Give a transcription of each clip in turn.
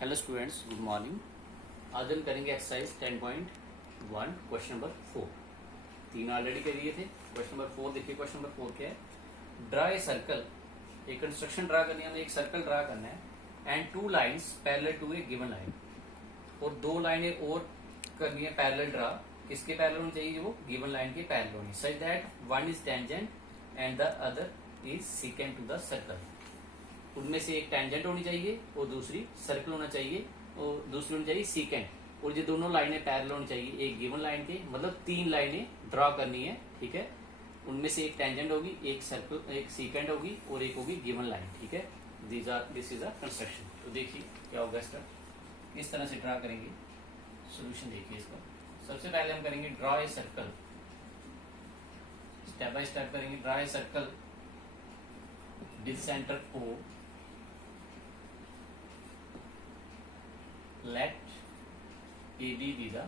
Hello students, good morning. आज हम करेंगे एक्सरसाइज 10.1 क्वेश्चन नंबर 4। तीन ऑलरेडी कर दिए थे। क्वेश्चन नंबर 4 देखिए। क्वेश्चन नंबर 4 क्या है? Draw a circle. एक कंस्ट्रक्शन ड्रा करनी है, हमें एक सर्कल ड्रा करना है and two lines parallel to a given line. और दो लाइनें और करनी है पैरेलल ड्रा। किसके पैरेलल होनी चाहिए? वो गिवन लाइन के पैरेलल होनी, such that one is tangent and the other is secant to the circle. उनमें से एक टेंजेंट होनी चाहिए और दूसरी सर्कल होना चाहिए और दूसरी होनी चाहिए सीकेंट। और ये दोनों लाइनें पैरेलल होनी चाहिए एक गिवन लाइन के, मतलब तीन लाइनें ड्रा करनी है, ठीक है। उनमें से एक टेंजेंट होगी, एक सर्कल, एक सीकेंट होगी और एक होगी गिवन लाइन, ठीक है। This is a construction. तो देखिए क्या होगा इसका, किस तरह से ड्रा करेंगे। सोल्यूशन देखिए इसका। सबसे पहले हम करेंगे draw a circle. Step by step करेंगे। Draw a circle with center O, let AB be the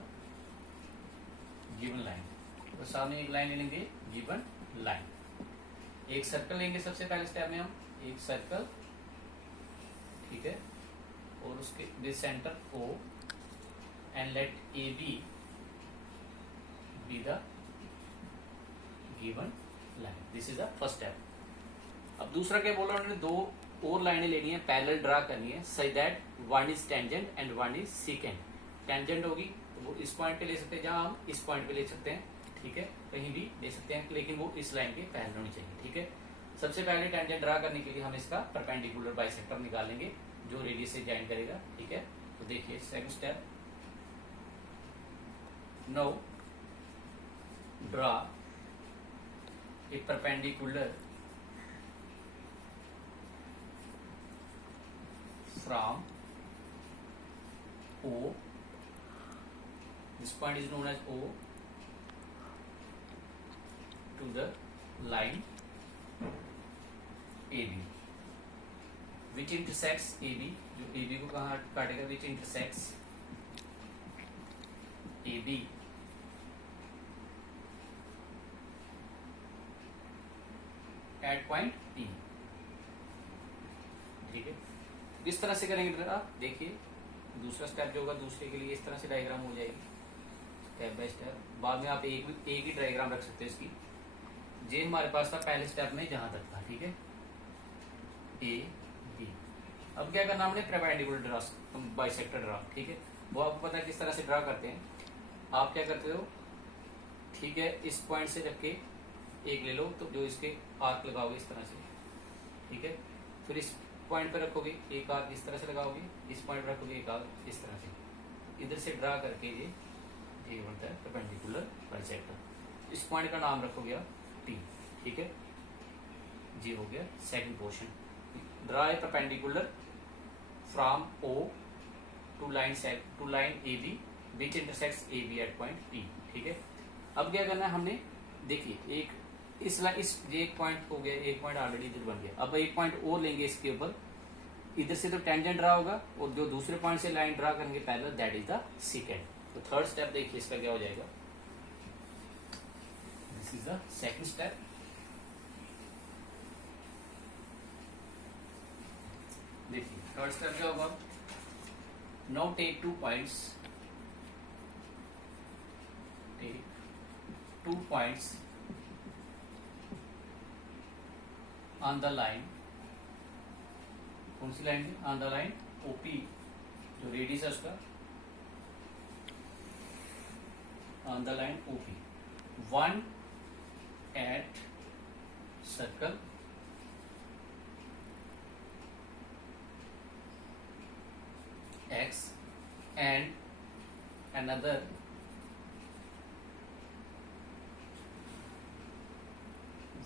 given line। तो सामने एक लाइन ले लेंगे, गिवन लाइन। एक सर्कल लेंगे सबसे पहले स्टेप में हम, एक सर्कल, ठीक है। और उसके with center O and let AB be the given line। This is the first step. अब दूसरा क्या बोला उन्होंने? दो और लाइनें लेनी है, पैरेलल ड्रा करनी है, सच that one is tangent and one is secant. Tangent होगी तो वो इस पॉइंट पे ले सकते हैं, जहां हम इस पॉइंट पे ले सकते हैं, ठीक है। कहीं भी ले सकते हैं, लेकिन वो इस लाइन के पैरेलल होनी चाहिए, ठीक है। सबसे पहले टेंजेंट ड्रा करने के लिए हम इसका परपेंडिकुलर बाइसेक्टर निकालेंगे जो रेडियस से ज्वाइन करेगा, ठीक है। तो देखिए second step. Now draw a perpendicular from O, this point is known as O, to the line AB, which intersects AB। जो AB को कहाँ काटेगा? which intersects AB at point P, ठीक है। इस तरह से करेंगे ड्रा। देखिए दूसरा स्टेप जो होगा, दूसरे के लिए इस तरह से डायग्राम हो जाएगी, स्टेप बाय स्टेप। बाद में आप एक ही डायग्राम रख सकते हैं इसकी। जे हमारे पास था पहले स्टेप में जहां तक था, ठीक है, ए बी। अब क्या करना हमने? परपेंडिकुलर ड्रा, बाइसेक्टर ड्रा, ठीक है। वो आपको पता है किस तरह से ड्रा करते हैं। आप क्या करते हो, ठीक है, इस पॉइंट से रख के एक ले लो, तो जो इसके आर्क लगाओगे इस तरह से, ठीक है। फिर इस पॉइंट पे रखोगे एक आर्क इस तरह से लगाओगे, इस पॉइंट पे रखोगे एक आर्क इस तरह से। इधर से ड्रा करके ये बनता है परपेंडिकुलर बाइसेक्टर। इस पॉइंट का नाम रखोगे आप T, ठीक है। जी हो गया second portion. Draw a perpendicular from O to line AB which intersects AB at point P, ठीक है। अब क्या करना है हमने? देखिए एक इस ये एक पॉइंट हो गया, एक पॉइंट ऑलरेडी इधर बन गया। अब एक पॉइंट और लेंगे इसके ऊपर, इधर से तो टेंजेंट ड्रा होगा और जो दूसरे पॉइंट से लाइन ड्रा करेंगे parallel, that is the secant. तो थर्ड स्टेप देखिए इसका क्या हो जाएगा। This is the second step. देखिए थर्ड स्टेप क्या होगा? Now take 2 points, take 2 points on the line. कौन सी लाइन है? ऑन द लाइन OP, जो रेडियस है उसका, on the line OP। One at circle X and another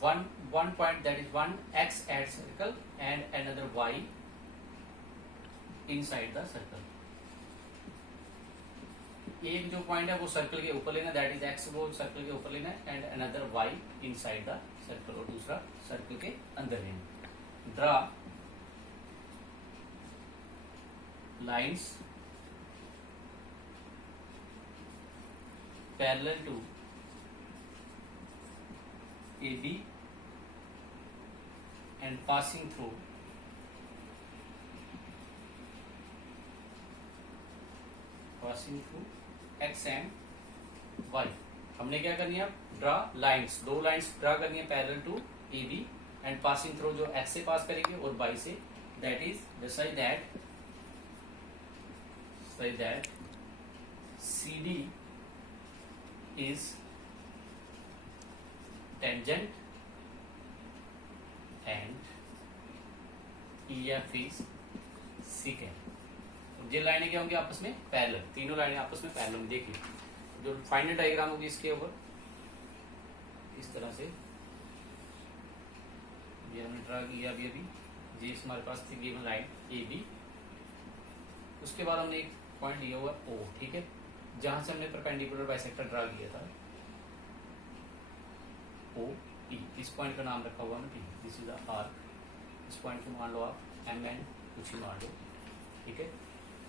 one point, that is one X at circle and another Y inside the circle। एक जो point है वो circle के ऊपर लेना, दैट इज X, वो सर्कल के ऊपर लेना है, and another Y inside the circle, और दूसरा सर्कल के अंदर लेना। Draw lines parallel to AB and passing through passing through X and Y. हमने क्या करनी है, ड्रा लाइंस, दो लाइंस ड्रा करनी है parallel to A B and passing through जो एक्स से पास करेंगे और वाई से, that is decide that C D is tangent and E F is secant. ये लाइनें क्या होंगी आपस में पैरेलल, तीनों लाइनें आपस में पैरेलल। देखिए जो फाइनल डायग्राम होगी इसके ऊपर इस तरह से ये हमने ड्रा किया अभी ये हमारे पास थी गिवन लाइन ए बी, उसके बाद हमने एक पॉइंट लिया हुआ ओ, ठीक है, जहां से हमने परपेंडिकुलर बाइसेक्टर ड्रा किया था ओ पी। इस पॉइंट का नाम रखा हुआ ना P, this is the arc. इस पॉइंट को मान लो आप एम एन कुछ ही मान लो, ठीक है।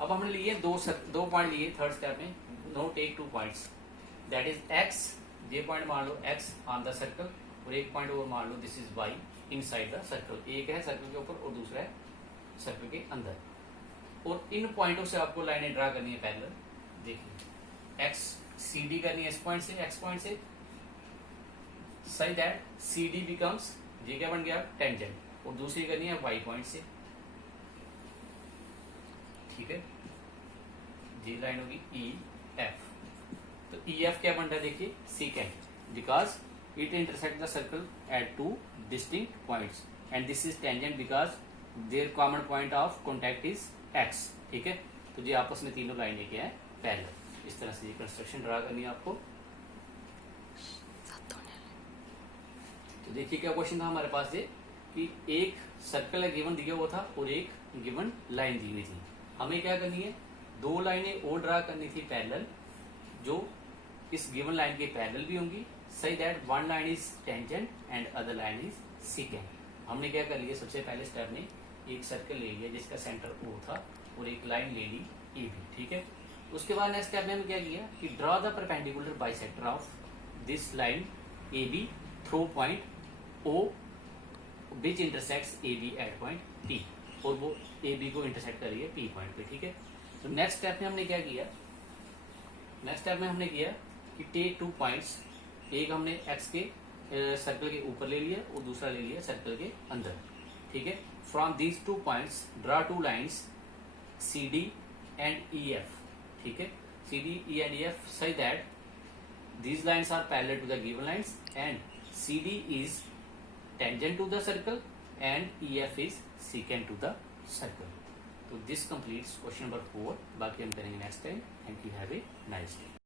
अब हमने लिए दो पॉइंट लिए थर्ड स्टेप में, now take 2 points, that is X, ये पॉइंट मान लो एक्स ऑन द सर्कल, और एक पॉइंट और मान लो this is Y inside the circle. एक है सर्कल के ऊपर और दूसरा है सर्कल के अंदर, और इन पॉइंटों से आपको लाइनें ड्रा करनी है पैरेलल। देखिए एक्स सी डी करनी है इस पॉइंट से, एक्स पॉइंट से, सही दैट सी डी बिकम्स, ये क्या बन गया टेंजेंट, और दूसरी करनी है वाई पॉइंट से, ठीक है। जी लाइन होगी ई एफ, तो ई एफ क्या बन रहा है देखिए secant, because it intersect the circle eight 2 distinct points and this is tangent because their common point of contact is x, ठीक है। तो ये आपस में तीनों लाइनें क्या है पैरेलल। इस तरह से ये कंस्ट्रक्शन ड्रा करनी है आपको। तो देखिए क्या क्वेश्चन था हमारे पास ये कि एक सर्कल गिवन दिया हुआ था और एक गिवन लाइन दी हुई थी, हमें क्या करनी है, दो लाइनें और ड्रा करनी थी पैरेलल जो इस गिवन लाइन के पैरेलल भी होंगी, सही that one line is tangent and other line is secant. हमने क्या कर लिया, सबसे पहले स्टेप में एक सर्कल ले लिया जिसका सेंटर ओ था और एक लाइन ले ली ए बी, ठीक है। उसके बाद नेक्स्ट स्टेप में हमने क्या किया कि draw the perpendicular bisector of this line A B through point O which intersects A B at point P, और वो ए बी को इंटरसेक्ट कर रही है पी पॉइंट पे, ठीक है। तो नेक्स्ट स्टेप में हमने क्या किया, नेक्स्ट स्टेप में हमने किया कि टेक 2 पॉइंट्स, एक हमने एक्स के सर्कल के ऊपर ले लिया और दूसरा ले लिया सर्कल के अंदर, ठीक है। From these 2 points draw 2 lines C D and E F, ठीक है, C D E and E F, सही that these lines are parallel to the given lines and CD is tangent to the circle and EF is secant to the circle. So this completes question number 4. बाकी हम करेंगे next time. Thank you. Have a nice day.